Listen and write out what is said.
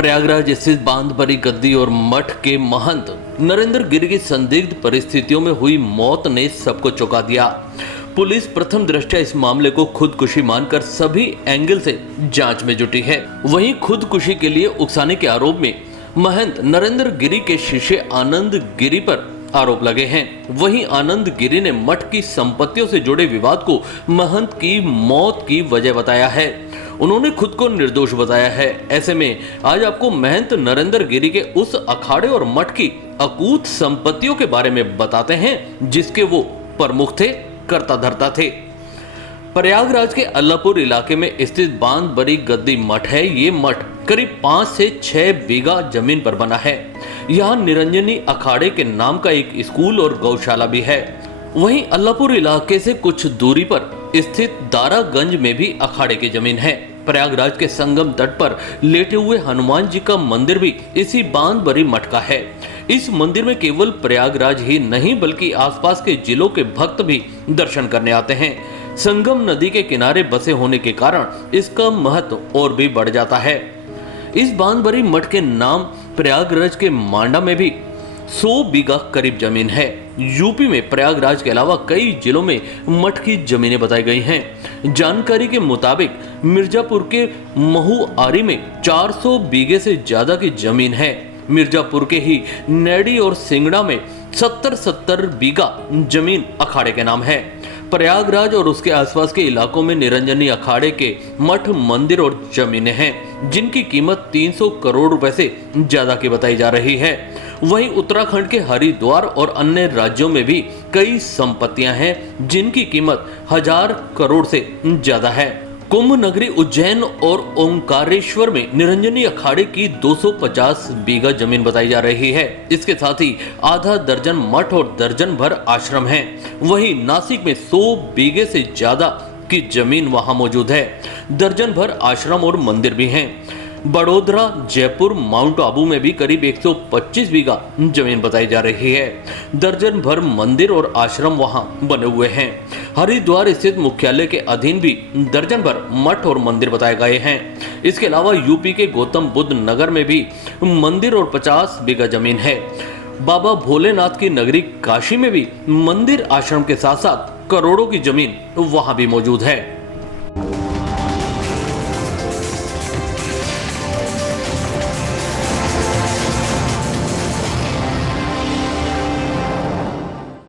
प्रयागराज स्थित बांधपरी गद्दी और मठ के महंत नरेंद्र गिरी की संदिग्ध परिस्थितियों में हुई मौत ने सबको चौंका दिया। पुलिस प्रथम दृष्टया इस मामले को खुदकुशी मानकर सभी एंगल से जांच में जुटी है। वहीं खुदकुशी के लिए उकसाने के आरोप में महंत नरेंद्र गिरी के शिष्य आनंद गिरी पर आरोप लगे हैं। वहीं आनंद गिरी ने मठ की संपत्तियों से जुड़े विवाद को महंत की मौत की वजह बताया है। उन्होंने खुद को निर्दोष बताया है। ऐसे में आज आपको महंत नरेंद्र गिरी के उस अखाड़े और मठ की अकूत संपत्तियों के बारे में बताते हैं जिसके वो प्रमुख थे, कर्ता धर्ता थे। प्रयागराज के अल्लापुर इलाके में स्थित बांधपरी गद्दी मठ है। ये मठ करीब 5 से 6 बीघा जमीन पर बना है। यहाँ निरंजनी अखाड़े के नाम का एक स्कूल और गौशाला भी है। वहीं अल्लापुर इलाके से कुछ दूरी पर स्थित दारागंज में भी अखाड़े की जमीन है। प्रयागराज के संगम तट पर लेटे हुए हनुमान जी का मंदिर भी इसी बांधपरी मठ का है। इस मंदिर में केवल प्रयागराज ही नहीं बल्कि आसपास के जिलों के भक्त भी दर्शन करने आते हैं। संगम नदी के किनारे बसे होने के कारण इसका महत्व और भी बढ़ जाता है। इस बांधपरी मठ के नाम प्रयागराज के मांडा में भी 100 बीघा करीब जमीन है। यूपी में प्रयागराज के अलावा कई जिलों में मठ की जमीनें बताई गई हैं। जानकारी के मुताबिक मिर्जापुर के महुआरी में 400 बीघे से ज्यादा की जमीन है। मिर्जापुर के ही नैडी और सिंगड़ा में 70 बीघा जमीन अखाड़े के नाम है। प्रयागराज और उसके आसपास के इलाकों में निरंजनी अखाड़े के मठ, मंदिर और जमीनें हैं जिनकी कीमत 300 करोड़ रुपए से ज्यादा की बताई जा रही है। वहीं उत्तराखंड के हरिद्वार और अन्य राज्यों में भी कई संपत्तियां हैं जिनकी कीमत 1000 करोड़ से ज्यादा है। कुंभ नगरी उज्जैन और ओंकारेश्वर में निरंजनी अखाड़े की 250 बीघा जमीन बताई जा रही है। इसके साथ ही आधा दर्जन मठ और दर्जन भर आश्रम हैं। वहीं नासिक में 100 बीघे से ज्यादा की जमीन वहां मौजूद है। दर्जन भर आश्रम और मंदिर भी हैं। बड़ोदरा, जयपुर, माउंट आबू में भी करीब 125 बीघा जमीन बताई जा रही है। दर्जन भर मंदिर और आश्रम वहां बने हुए हैं। हरिद्वार स्थित मुख्यालय के अधीन भी दर्जन भर मठ और मंदिर बताए गए हैं। इसके अलावा यूपी के गौतम बुद्ध नगर में भी मंदिर और 50 बीघा जमीन है। बाबा भोलेनाथ की नगरी काशी में भी मंदिर, आश्रम के साथ साथ करोड़ों की जमीन वहां भी मौजूद है।